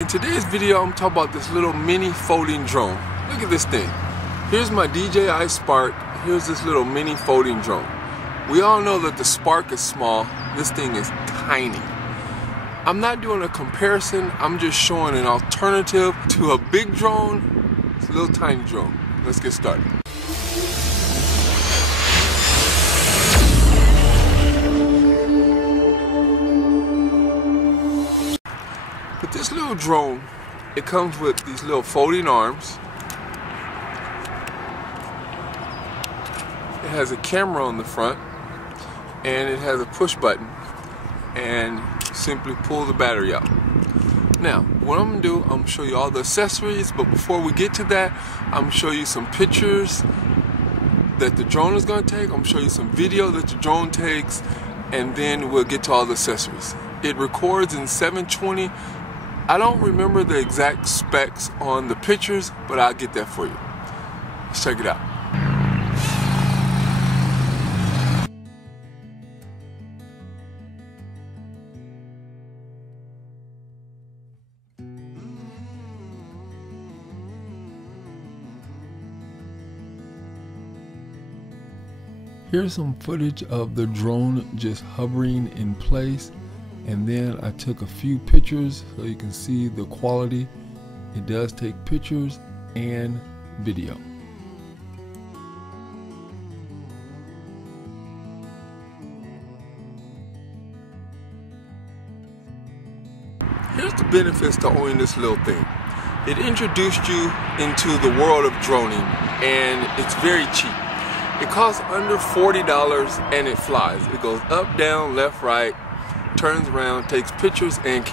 In today's video, I'm talking about this little mini folding drone. Look at this thing. Here's my DJI Spark. Here's this little mini folding drone. We all know that the Spark is small. This thing is tiny. I'm not doing a comparison. I'm just showing an alternative to a big drone. It's a little tiny drone. Let's get started. But this little drone, it comes with these little folding arms. It has a camera on the front, and it has a push button, and simply pull the battery out. Now, what I'm gonna do, I'm gonna show you all the accessories, but before we get to that, I'm gonna show you some pictures that the drone is gonna take. I'm gonna show you some video that the drone takes, and then we'll get to all the accessories. It records in 720. I don't remember the exact specs on the pictures, but I'll get that for you. Let's check it out. Here's some footage of the drone just hovering in place, and then I took a few pictures so you can see the quality. It does take pictures and video. Here's the benefits to owning this little thing. It introduced you into the world of droning, and it's very cheap. It costs under $40 and it flies. It goes up, down, left, right, turns around, takes pictures and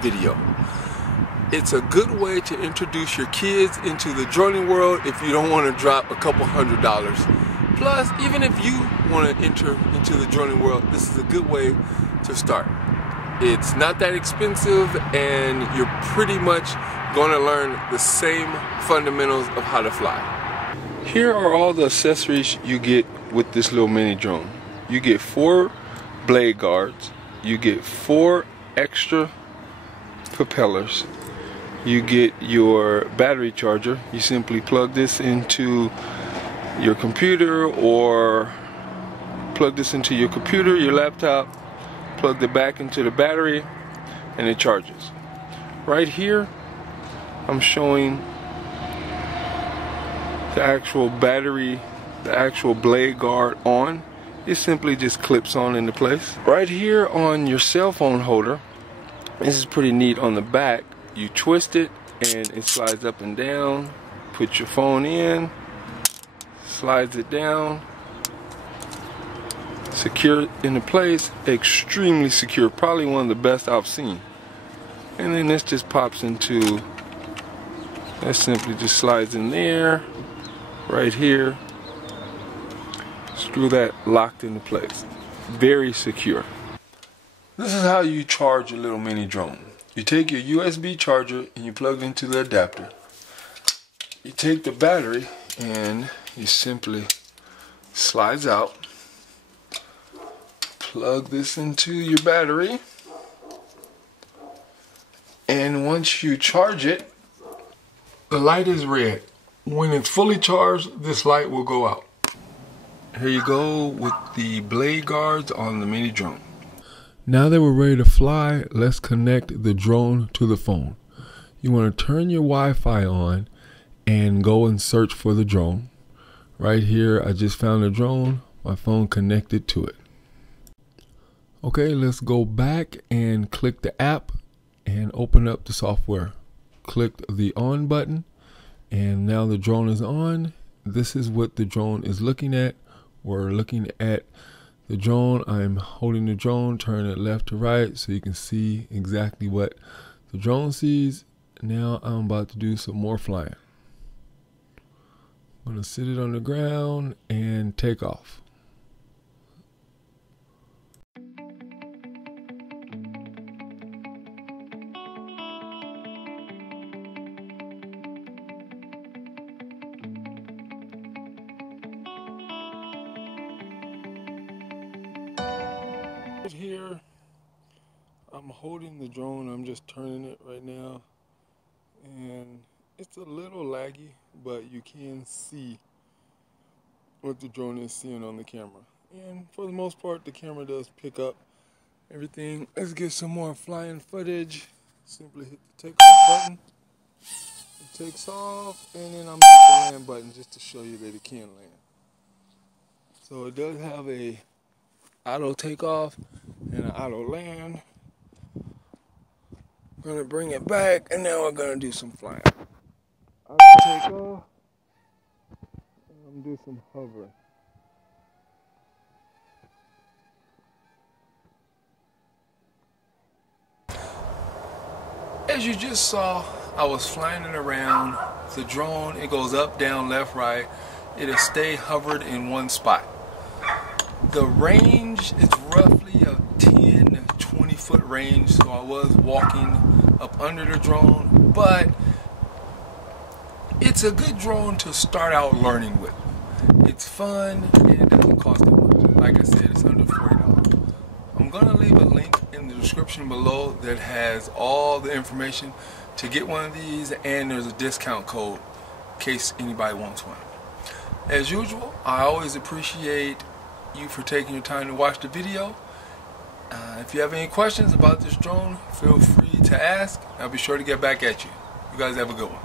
video. It's a good way to introduce your kids into the droning world if you don't want to drop a couple $100s. Plus, even if you want to enter into the droning world, this is a good way to start. It's not that expensive, and you're pretty much going to learn the same fundamentals of how to fly. Here are all the accessories you get with this little mini drone. You get 4 blade guards. You get 4 extra propellers. You get your battery charger. You simply plug this into your computer, or plug this into your computer, your laptop, plug it back into the battery, and it charges. Right here, I'm showing the actual battery, the actual blade guard on. It simply just clips on into place. Right here on your cell phone holder, this is pretty neat. On the back, you twist it and it slides up and down. Put your phone in, slides it down, secure into place. Extremely secure, probably one of the best I've seen. And then this just pops into, that simply just slides in there, right here. Screw that locked into place. Very secure. This is how you charge a little mini drone. You take your USB charger and you plug it into the adapter. You take the battery and you simply slides out. Plug this into your battery. And once you charge it, the light is red. When it's fully charged, this light will go out. Here you go with the blade guards on the mini drone. Now that we're ready to fly, let's connect the drone to the phone. You want to turn your Wi-Fi on and go and search for the drone. Right here, I just found the drone. My phone connected to it. Okay, let's go back and click the app and open up the software. Click the on button, and now the drone is on. This is what the drone is looking at. We're looking at the drone. I'm holding the drone, turn it left to right so you can see exactly what the drone sees. Now I'm about to do some more flying. I'm gonna sit it on the ground and take off. Here, I'm holding the drone. I'm just turning it right now, and it's a little laggy, but you can see what the drone is seeing on the camera. And for the most part, the camera does pick up everything. Let's get some more flying footage. Simply hit the takeoff button. It takes off, and then I'm gonna hit the land button just to show you that it can land. So it does have a auto takeoff and an auto land. I'm gonna bring it back, and now we're gonna do some flying. Auto takeoff. I'm gonna do some hovering. As you just saw, I was flying it around. The drone, it goes up, down, left, right. It'll stay hovered in one spot. The range is roughly a 10 to 20 foot range, so I was walking up under the drone, but it's a good drone to start out learning with. It's fun and it doesn't cost that much. Like I said, it's under $40. I'm going to leave a link in the description below that has all the information to get one of these, and there's a discount code in case anybody wants one. As usual, I always appreciate you for taking your time to watch the video. If you have any questions about this drone, feel free to ask. I'll be sure to get back at you. You guys have a good one.